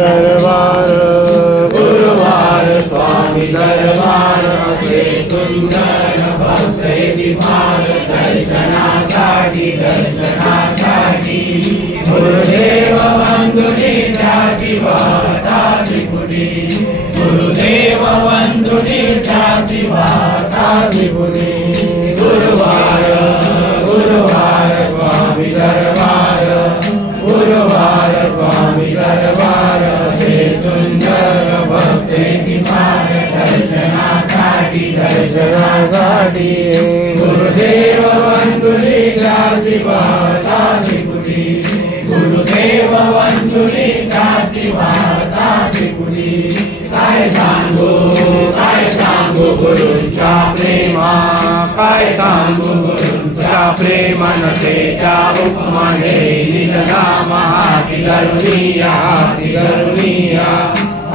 दरबार गुरुवार स्वामी दरबार असे सुंदर भक्त भार दर्शनासाठी गुरुदेव बंधुनी त्याची वार्ता त्रिपुटी गुरुदेव बंधुनी त्याची वार्ता त्रिपुटी गुरुवार गुरुवार स्वामी दरबार गुरुवार स्वामी दरबार हे सुंदर भक्ते भार दर्शनासाठी गुरुदेव बंधुनी त्याची वार्ता त्रिपुटी गुरुदेव बंधुनी त्याची वार्ता त्रिपुटी काय सांगू गुरूंच्या प्रेमा काय सांगू गुरूंच्या प्रेमानतेच्या उपमाने निजनामा हाती धरुनिया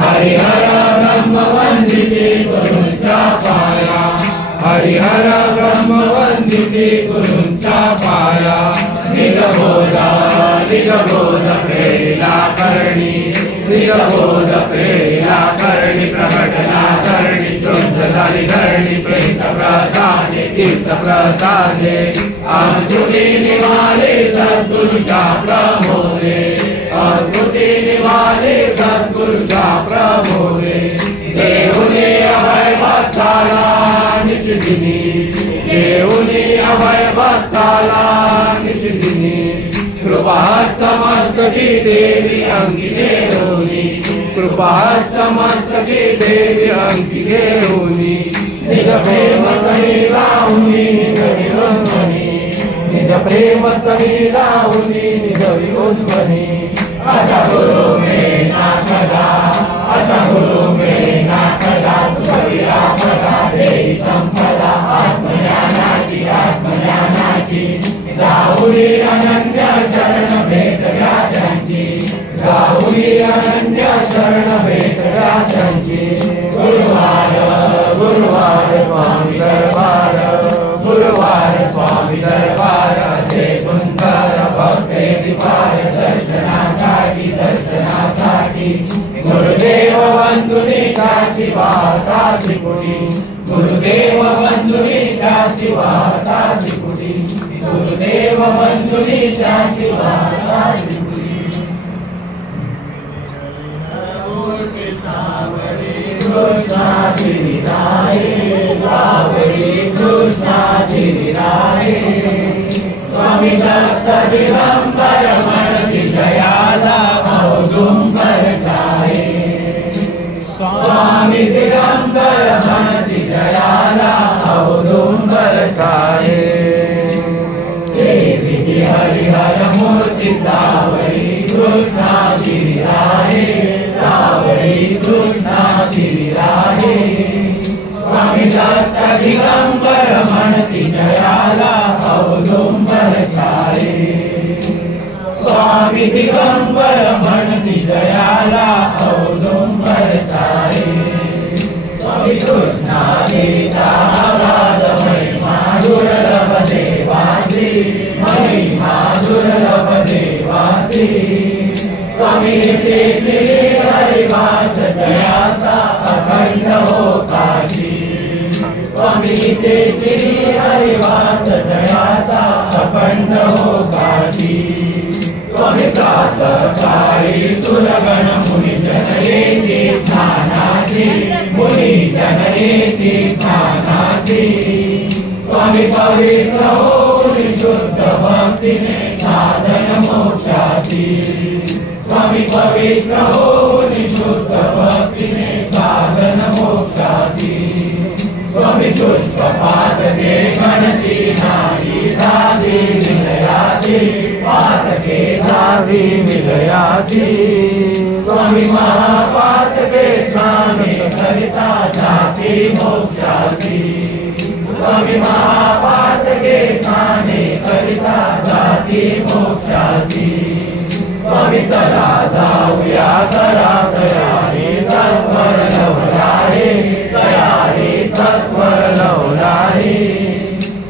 हरिहर ब्रह्म वंदिते गुरूंच्या पाया हरिहर ब्रह्म वंदिते गुरूंच्या पाया निजबोध प्रेला करणी प्रकटना करणी शुद्ध झाली धरणी प्रेत प्रसादे तीर्थ प्रसादे अद्भुती निवाले सद्गुरुच्या प्रमोदे अद्भुती निवाले सद्गुरुच्या प्रमोदे देऊने अभय भक्ताला निशिदिनी देऊने अभय भक्ताला निशिदिनी कृपाहस्तमस्तकी देवी अंकिते होनी कृपाहस्तमस्तकी देवी अंकिते होनी निज प्रेमस्तनी राहुनी निज प्रेमस्तनी राहुनी निज विउद्वनी आशा गुरु में ना कदा आशा गुरु में ना कदा तुझ्या पदा देई संपदा आत्मज्ञानाची जाऊरी अनन्य शरण भेटया त्यांची जाऊरी अनन्य शरण भेटया त्यांची गुरुवार गुरुवार स्वामी दरबार गुरुवार स्वामी दरबार असे सुंदर भक्ते भार दर्शनासाठी गुरुदेव बंधुनी त्याची वार्ता त्रिपुटी गुरुदेव बंधुनी त्याची वार्ता त्रिपुटी गुरुदेव बंधुनी त्याची वार्ता त्रिपुटी कृष्णाची निराये सावरी कृष्णाची निराये स्वामी दत्त दिगंबर म्हणती जयाला औदुंबर छाये स्वामी दिगंबर म्हणती जयाला औदुंबर छाये देवी हरिहर मूर्ती सावरी कृष्णाची विराहे सावरी कृष्णाची विराहे स्वामी दत्त दिगंबर म्हणती जयाला औदुंबर छाये स्वामी दिगंबर म्हणती जयाला औदुंबर छाये स्वामी कृष्णाचा आवाज महिमा दुर्लभ देवाची महिमा दुर्लभ देवाची स्वामीचे हरिवास दयाचा अखंड होताची स्वामीचे हरिवास दयाचा अखंड होताची स्वामी प्रातःकाळी सुरगण मुनिजन येती स्नानाची मुनिजन येती स्नानाची स्वामी पवित्र होऊन शुद्ध भक्तीने साधन मोक्षाची स्वामी पवित्र होऊन शुद्ध भक्तीने साधन मोक्षाची स्वामी शुष्क पातके गणती नाही धावी विलयाची पातके धावी विलयाची स्वामी महापातके स्वामी करिता जाती मोक्षाची स्वामी महापातके स्वामी करिता जाती मोक्षाची स्वामी चला जाऊया करा तयारी सत्वर लवलाहे तयारी सत्वर लवलाहे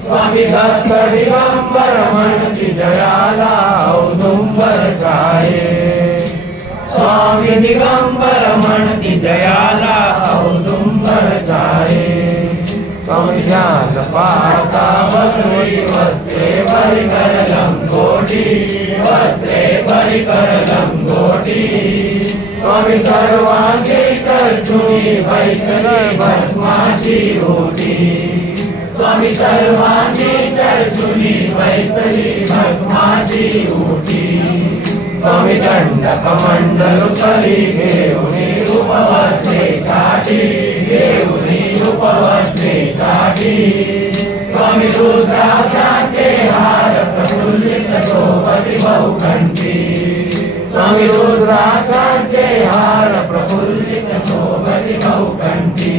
स्वामी दत्त दिगंबर म्हणती जयाला औदुंबर छाये स्वामी दिगंबर म्हणती दयाला औदुंबर छाये स्वामी ध्यान पाहता बसवी वस्त्रे परिकर लंगोटी वस्त्रे परिकर लंगोटी स्वामी सर्वांगी चर्चुनी बैसले भस्माची ओटी स्वामी सर्वांगी चर्चुनी बैसली भस्माची ओटी स्वामी दंडकमंडल कली घेऊनी उपवस्त्रे छाटी घेऊनी उपवस्त्रे छाटी स्वामी रुद्राक्षाचे हार प्रफुल्लित शोभती बहुकंठी स्वामी रुद्राक्षाचे हार प्रफुल्लित शोभती बहुकंठी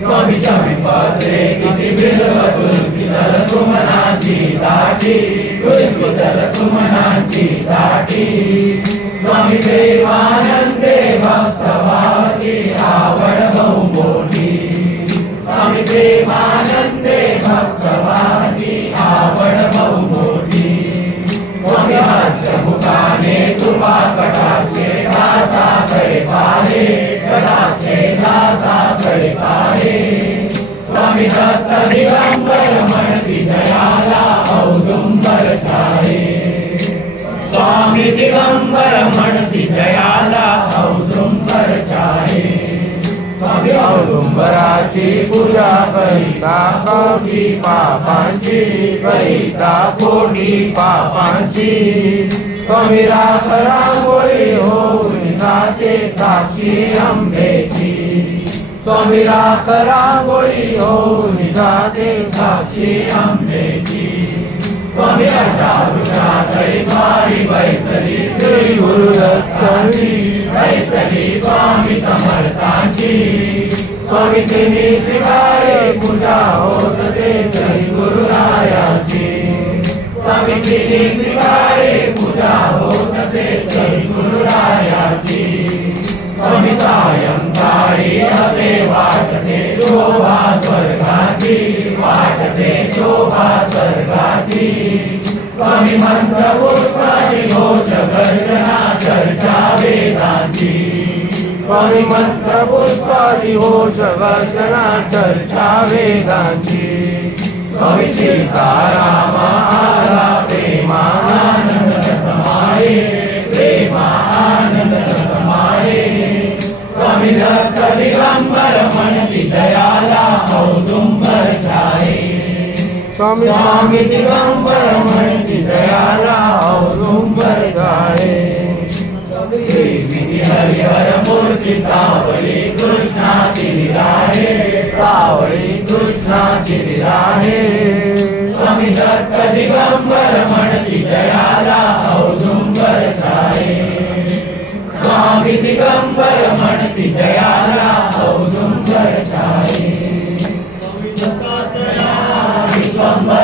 स्वामी शमीपत्रे किती बिल्व तुलसी दल सुमनाची दाटी तुलसी दल सुमनाची दाटी स्वामी देवानंदे भक्त भावती आवड बहुमोठी स्वामी देवानंदे भक्त भावती आवड बहुमोठी स्वामी हास्य मुखाने कृपा कटाक्षे दासा कडे पाहे कटाक्षे दासा कडे पाहे स्वामी दत्त दिगंबर म्हणती दयाला औदुंबर छाये स्वामी दिगंबर म्हणती दयाला औदुंबर छाये स्वामी औदुंबराची पूजा करिता कोटी पापांची करिता कोटी पापांची स्वामी राख रांगोळी होऊन जाते साक्षी अंबेची स्वामी राख रांगोळी होऊन जाते साक्षी अंबेची स्वामी अशा वृक्षातळी स्वामी बैसली श्री गुरुदत्तांची बैसली स्वामी समर्थांची स्वामी तिन्ही त्रिकाळे पूजा होत ते श्री गुरुरायाची स्वामी तिन्ही त्रिकाळे पूजा होत ते श्री गुरुरायाची स्वामी सायंकाळी असे वाटते शोभा स्वर्गाची वाटते शोभा स्वर्गाची स्वामी मंत्र पुष्पाची घोष गर्जना चर्चा वेदांची स्वामी मंत्र पुष्पाची घोष गर्जना चर्चा वेदांची स्वामी सीताराम आला प्रेमानंद समाये प्रेमानंद समाये स्वामी दत्त दिगंबर म्हणती दयाला औदुंबर छाये स्वामी दिगंबर म्हणती दयाला औदुंबर छाये हरिहर मूर्ती सावळी कृष्णाची विराहे सावळी कृष्णाची विराहे स्वामी दत्त दिगंबर म्हणती दयाला औदुंबर छाये स्वामी दिगंबर म्हणती दयाला औदुंबर छाये दिगंबर